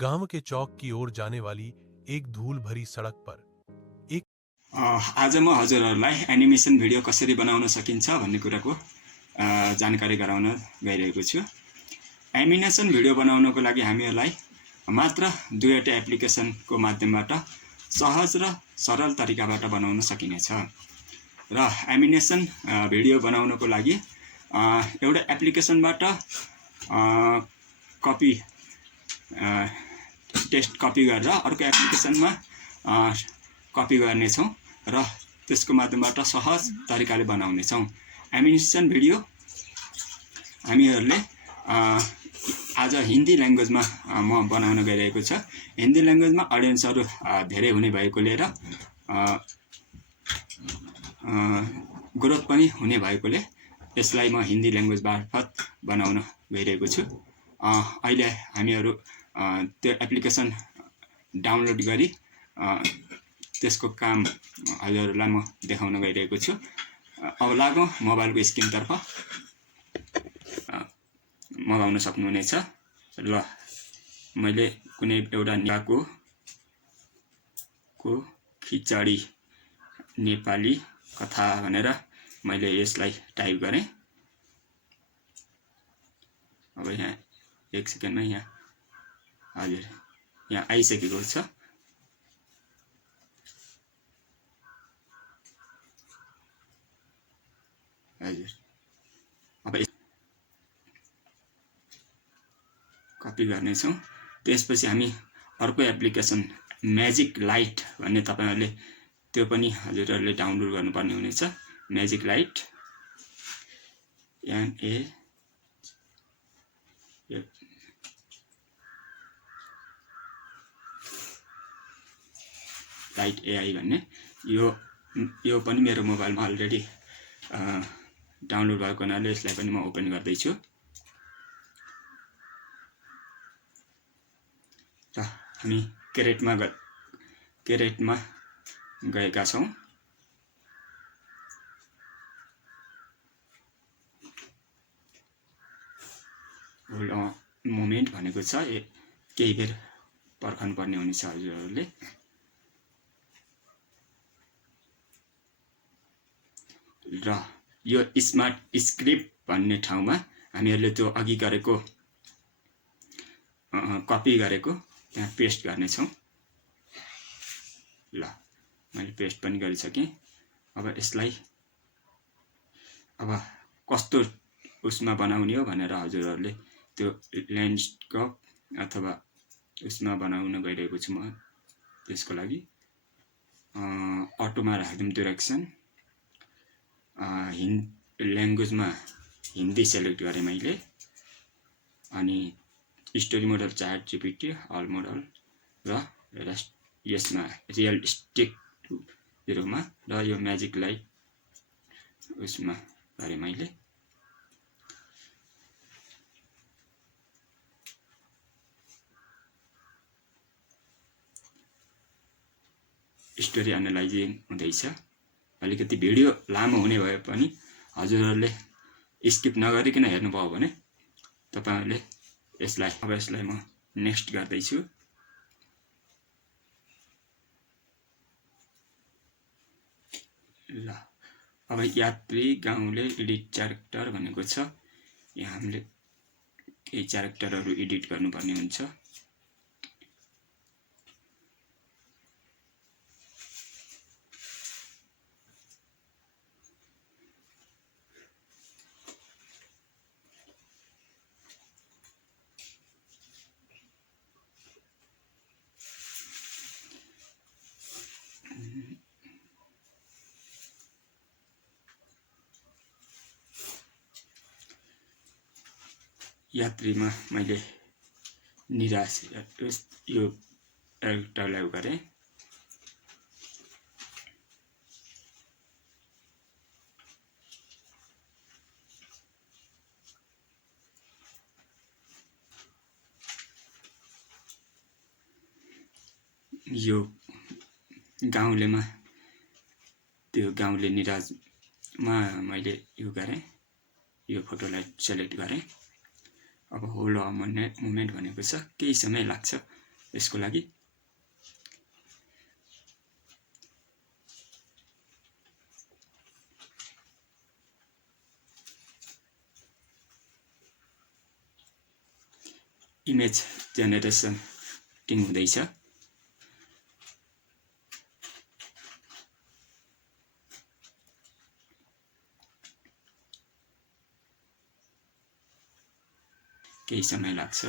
गांव के चौक की ओर जाने वाली एक धूल भरी सड़क पर एक आज म हजुरहरूलाई एनिमेसन भिडियो कसरी बनाउन सकिन्छ भन्ने कुराको जानकारी गराउन गइरहेको छु। एनिमेसन भिडियो बनाउनको लागि हामीहरूलाई मात्र दुईवटा एप्लिकेसनको माध्यमबाट सहज र सरल तरिकाबाट बनाउन सकिनेछ। र एनिमेसन भिडियो बनाउनको लागि एउटा एप्लिकेसनबाट टेक्स्ट कपी गरेर अर्को एप्लिकेसनमा कपी गर्नेछौँ र त्यसको माध्यमबाट सहज तरिकाले बनाउनेछौँ। एनिमेसन भिडियो हामीहरूले आज हिन्दी ल्याङ्ग्वेजमा म बनाउन गइरहेको छ। हिन्दी ल्याङ्ग्वेजमा अडियन्सहरू धेरै हुने भएकोले र ग्रोथ पनि हुने भएकोले यसलाई म हिन्दी ल्याङ्ग्वेज मार्फत बनाउन गइरहेको छु। अहिले हामीहरू त्यो एप्लिकेसन डाउनलोड गरी त्यसको काम हजुरहरूलाई म देखाउन गइरहेको छु। अब लागौँ मोबाइलको स्क्रिनतर्फ। मगाउन सक्नुहुनेछ। ल मैले कुनै एउटा नेपालको खिचडी नेपाली कथा भनेर मैले यसलाई टाइप गरेँ। अब यहाँ एक सेकेन्डमा यहाँ हजुर यहाँ आइसकेको छ। हजुर अब कपी गर्नेछौँ। त्यसपछि हामी अर्को एप्लिकेसन म्याजिक लाइट भन्ने तपाईहरुले त्यो पनि हजुरहरूले डाउनलोड गर्नुपर्ने हुनेछ। म्याजिक लाइट लाइट एआई भन्ने यो पनि मेरो मोबाइलमा अलरेडी डाउनलोड भएको हुनाले यसलाई पनि म ओपन गर्दैछु। र हामी क्यारेटमा गएका छौँ। होल्ड अन मोमेन्ट भनेको छ। केही बेर पर्खनु पर्ने हुनेछ हजुरहरूले। र यो स्मार्ट स्क्रिप्ट भन्ने ठाउँमा हामीहरूले त्यो अघि गरेको कपी गरेको त्यहाँ पेस्ट गर्नेछौँ। ल मैले पेस्ट पनि गरिसकेँ। अब यसलाई अब कस्तो उसमा बनाउने हो भनेर हजुरहरूले त्यो ल्यान्डस्केप अथवा उसमा बनाउन गइरहेको छु म। त्यसको लागि अटोमा राखिदिउँ डिरेक्सन। ल्याङ्ग्वेजमा हिन्दी सेलेक्ट गरेँ मैले। अनि स्टोरी मोडल च्याट जीपीटी अल मोडल र यसमा रियलिस्टिक 0 मा र यो म्याजिक लाइट उसमा गरेँ मैले। स्टोरी एनालाइजिङ हुँदैछ। अलिकति भिडियो लामो हुने भए पनि हजुरहरूले स्किप नगरिकन हेर्नुभयो भने तपाईहरुले यसलाई म नेक्स्ट गर्दैछु। ल अब यात्री गाउँले एडिट क्यारेक्टर भनेको छ। यहाँ हामीले केही क्यारेक्टरहरू एडिट गर्नुपर्ने हुन्छ। यात्रीमा मैले निराश यो क्यारेक्टरलाई गरेँ। यो गाउँलेमा त्यो गाउँले निराजमा मैले यो गरेँ। यो फोटोलाई सेलेक्ट गरेँ। अब होल्ड अ मोमेन्ट भनेको छ। केही समय लाग्छ यसको लागि इमेज जेनेरेसन टिङ हुँदैछ। केही समय लाग्छ।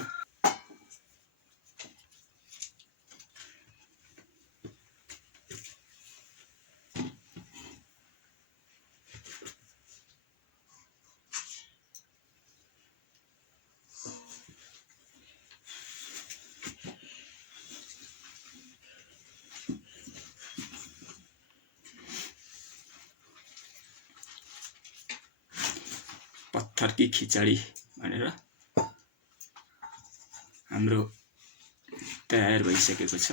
पत्थर की खिचडी भनेर हाम्रो तयार भइसकेको छ।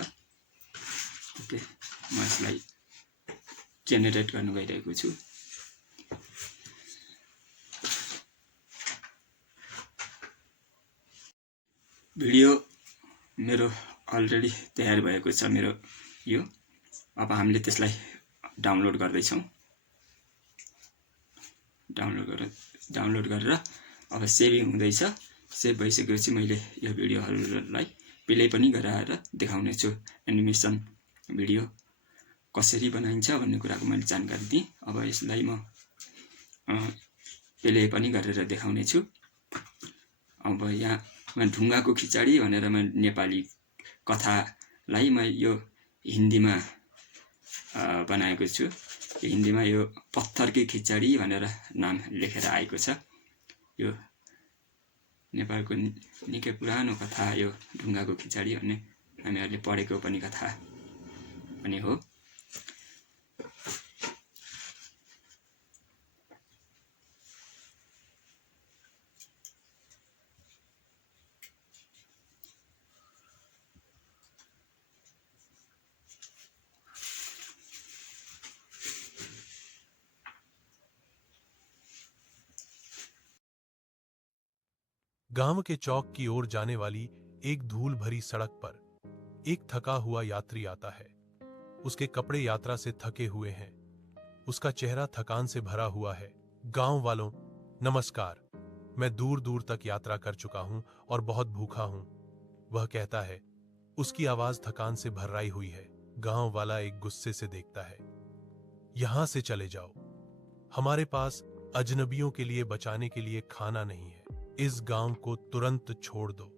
ओके, म यसलाई जेनेरेट गर्न गइरहेको छु। भिडियो मेरो अलरेडी तयार भएको छ मेरो यो। अब हामीले त्यसलाई डाउनलोड गर्दैछौँ। डाउनलोड गरेर अब सेभिङ हुँदैछ। सेभ भइसकेपछि मैले यो भिडियोहरूलाई प्ले पनि गराएर देखाउने छु। एनिमेसन भिडियो कसरी बनाइन्छ भन्ने कुराको मैले जानकारी दिएँ। अब यसलाई म प्ले पनि गरेर देखाउने छु। अब यहाँ ढुङ्गाको खिचडी भनेर म नेपाली कथालाई म यो हिन्दीमा बनाएको छु। हिन्दीमा यो पत्थर की खिचडी भनेर नाम लेखेर आएको छ। यो नेपालको निकै पुरानो कथा यो ढुङ्गाको खिचडी भन्ने हामीहरूले पढेको पनि कथा पनि हो। गांव के चौक की ओर जाने वाली एक धूल भरी सड़क पर एक थका हुआ यात्री आता है। उसके कपड़े यात्रा से थके हुए हैं। उसका चेहरा थकान से भरा हुआ है। गांव वालों, नमस्कार। मैं दूर दूर तक यात्रा कर चुका हूं और बहुत भूखा हूं, वह कहता है। उसकी आवाज थकान से भर्राई हुई है। गांव वाला एक गुस्से से देखता है। यहां से चले जाओ, हमारे पास अजनबियों के लिए बचाने के लिए खाना नहीं है। इस गांव को तुरंत छोड़ दो।